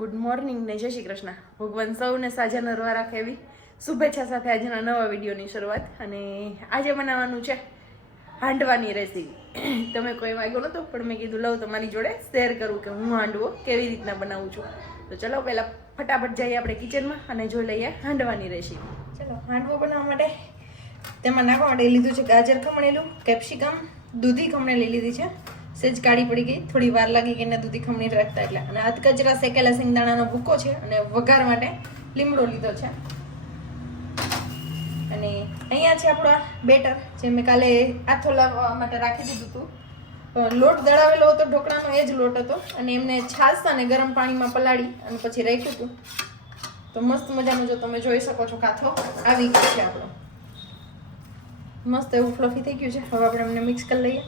Good morning ને જય શ્રી કૃષ્ણ. ભગવાન સૌને સાજા નરવા રાખે એવી શુભેચ્છા સાથે આજના નવા વિડીયોની શરૂઆત. અને આજે બનાવવાનું છે હાંડવાની રેસીપી. તમે કોઈ વાગ્યો નહોતો પણ મેં કીધું લઉં તમારી જોડે શેર કરું કે હું હાંડવો કેવી રીતના બનાવું છું. તો ચલો પહેલાં ફટાફટ જઈએ આપણે કિચનમાં અને જોઈ લઈએ હાંડવાની રેસીપી. ચલો હાંડવો બનાવવા માટે તેમાં નાખવા માટે લીધું છે ગાજર ખમણેલું, કેપ્સિકમ, દૂધી ખમણેલી લીધી છે, સેજ કાળી પડી ગઈ, થોડી વાર લાગી કે એને દૂધી ખમણી રાખતા એટલે, અને અધકચરા શેકેલા સિંગદાણાનો ભૂકો છે અને વઘાર માટે લીમડો લીધો છે. અને અહીંયા છે આપણો બેટર જે મેં કાલે આથો લાવવા માટે રાખી દીધું હતું. લોટ દળાવેલો હતો ઢોકળાનો, એ જ લોટ હતો અને એમને છાશ અને ગરમ પાણીમાં પલાળી અને પછી રાખ્યું હતું. તો મસ્ત મજાનું જો તમે જોઈ શકો છો કાથો આવી ગયો છે આપણો, મસ્ત એવું ફ્લફી થઈ ગયું છે. હવે આપણે એમને મિક્સ કરી લઈએ.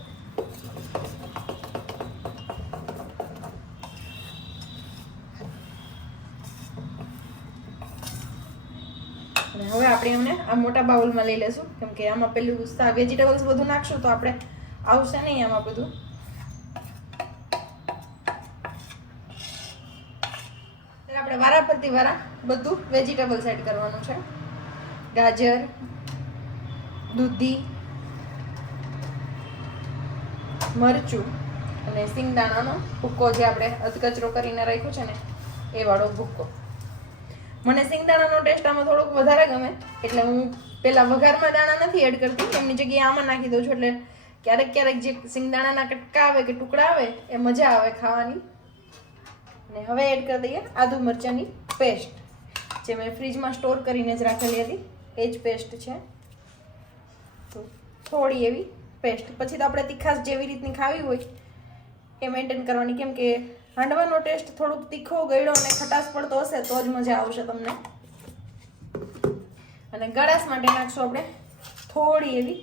અને હવે આપણે એમને આ મોટા બાઉલમાં લઈ લેશું, કેમ કે આમાં પેલું વેજીટેબલ્સ બધું નાખશું તો આપણે આવશે નહીં આમાં બધું. આપણે વારા ફરતી વારા બધું વેજીટેબલ્સ એડ કરવાનું છે. ગાજર, દૂધી, મરચું અને સિંગદાણાનો ભૂક્કો જે આપણે અધકચરો કરીને રાખ્યો છે ને એ વાળો ભૂક્કો. મને સિંગદાણાનો ટેસ્ટ આમાં થોડોક વધારે ગમે એટલે હું પેલા વઘારમાં દાણા નથી એડ કરતી, એમની જગ્યાએ આમાં નાખી દઉં છું. એટલે ક્યારેક ક્યારેક જે સિંગદાણાના કટકા આવે કે ટુકડા આવે એ મજા આવે ખાવાની. અને હવે એડ કરી દઈએ આદુ મરચાંની પેસ્ટ જે મેં ફ્રીજમાં સ્ટોર કરીને જ રાખેલી હતી, એ જ પેસ્ટ છે. તો થોડી એવી પેસ્ટ. પછી તો આપણે તીખાશ જેવી રીતની ખાવી હોય એ મેન્ટેન કરવાની, કેમ કે હાંડવાનો ટેસ્ટ થોડુંક તીખો ગળ્યો અને ખટાશ પડતો હશે તો જ મજા આવશે તમને. અને ગળાશ માટે નાખશું આપણે થોડી એવી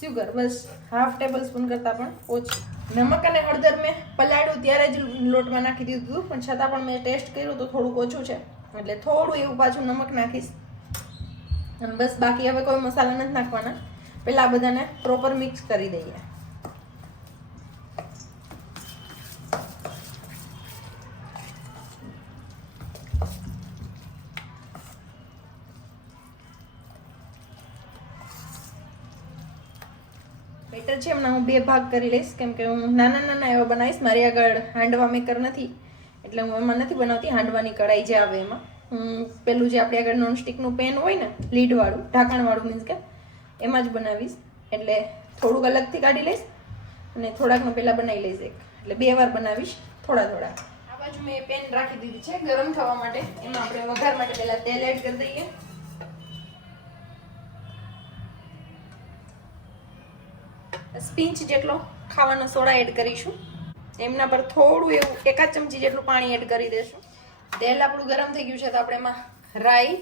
સુગર, બસ હાફ ટેબલ સ્પૂન કરતાં પણ ઓછી. નમક અને હળદર મેં પલાળ્યું ત્યારે જ લોટમાં નાખી દીધું હતું, પણ છતાં પણ મેં ટેસ્ટ કર્યું તો થોડુંક ઓછું છે એટલે થોડું એવું પાછું નમક નાખીશ. અને બસ બાકી હવે કોઈ મસાલા નથી નાખવાના. પહેલાં આ બધાને પ્રોપર મિક્સ કરી દઈએ. બેટર છે એમના હું 2 ભાગ કરી લઈશ, કેમ કે હું નાના નાના એવા બનાવીશ. મારી આગળ હાંડવા મેકર નથી એટલે હું એમાં નથી બનાવતી. હાંડવાની કઢાઈ જે આવે એમાં હું પેલું જે આપણી આગળ નોનસ્ટિકનું પેન હોય ને લીડવાળું, ઢાંકણવાળું મીન્સ કે એમાં જ બનાવીશ. એટલે થોડુંક અલગથી કાઢી લઈશ અને થોડાકનું પહેલાં બનાવી લઈશ એક, એટલે 2 વાર બનાવીશ થોડા થોડા. આ બાજુ મેં પેન રાખી દીધી છે ગરમ થવા માટે. એમાં આપણે વઘાર માટે પહેલાં તેલ એડ કરી દઈએ. સ્પિંચ જેટલો ખાવાનો સોડા એડ કરીશું. એમના પર થોડું એવું 1 ચમચી જેટલું પાણી એડ કરી દઈશું. તેલ આપણું ગરમ થઈ ગયું છે તો આપણે એમાં રાઈ,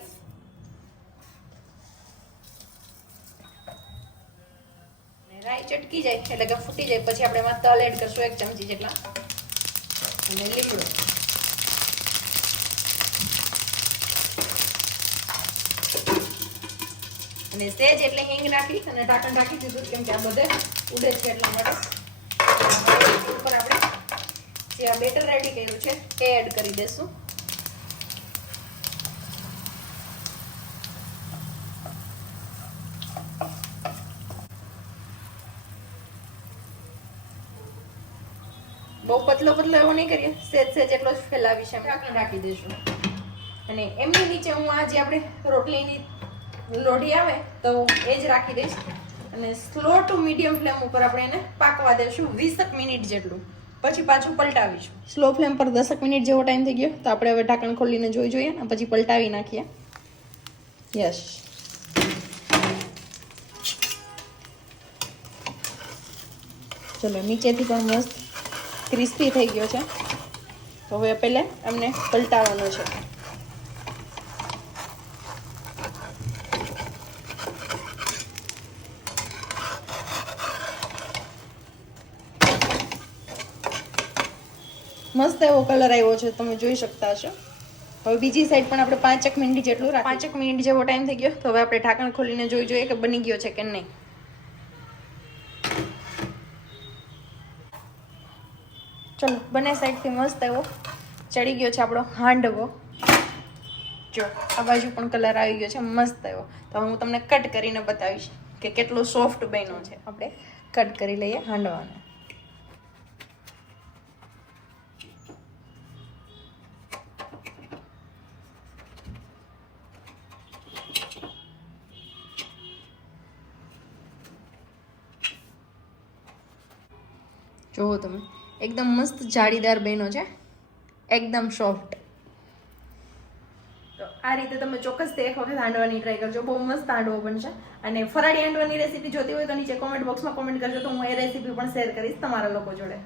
ચટકી જાય એટલે કે ફૂટી જાય પછી આપણે એમાં તલ એડ કરશું 1 ચમચી જેટલા અને લીમડો. અને સેજ એટલે હિંગ નાખી અને ઢાંકણ ઢાંકી દીધું, કેમ કે આ બધે ઉડે છે એટલા માટે. ઉપર આપણે જે આ બેટર રેડી કર્યું છે એ એડ કરી દઈશું. બહુ પતલો એવો નહીં કરીએ, સેજ એટલો જ ફેલાવીશ એમ રાખી દઈશું. અને એમની નીચે હું આ જે આપણે રોટલીની લોઢી આવે તો એ જ રાખી દઈશ અને સ્લો ટુ મીડિયમ ફ્લેમ ઉપર આપણે એને પાકવા દઈશું 20 મિનિટ જેટલું. પછી પાછું પલટાવીશું. સ્લો ફ્લેમ પર 10 મિનિટ જેવો ટાઈમ થઈ ગયો તો આપણે હવે ઢાંકણ ખોલીને જોઈએ અને પછી પલટાવી નાખીએ. યસ, ચલો નીચેથી પણ મસ્ત ક્રિસ્પી થઈ ગયો છે. તો હવે પહેલાં અમને પલટાવવાનો છે. મસ્ત એવો કલર આવ્યો છે, તમે જોઈ શકતા હશો. હવે બીજી સાઈડ પણ આપણે 5 મિનિટ જેટલું 5 મિનિટ જેવો ટાઈમ થઈ ગયો તો હવે આપણે ઢાંકણ ખોલીને જોઈએ કે બની ગયો છે કે નહીં. ચલો બંને સાઈડથી મસ્ત એવો ચડી ગયો છે આપણો હાંડવો. જો આ બાજુ પણ કલર આવી ગયો છે મસ્ત એવો. તો હું તમને કટ કરીને બતાવીશ કે કેટલો સોફ્ટ બન્યો છે. આપણે કટ કરી લઈએ હાંડવાને. જોવો તમે એકદમ મસ્ત જાળીદાર બન્યો છે, એકદમ સોફ્ટ. તો આ રીતે તમે ચોક્કસથી એક વખત હાંડવાની ટ્રાય કરજો. બહુ મસ્ત હાંડવો બનશે. અને ફરાળી હાંડવાની રેસીપી જોતી હોય તો નીચે કોમેન્ટ બોક્સમાં કોમેન્ટ કરજો, તો હું એ રેસીપી પણ શેર કરીશ તમારા લોકો જોડે.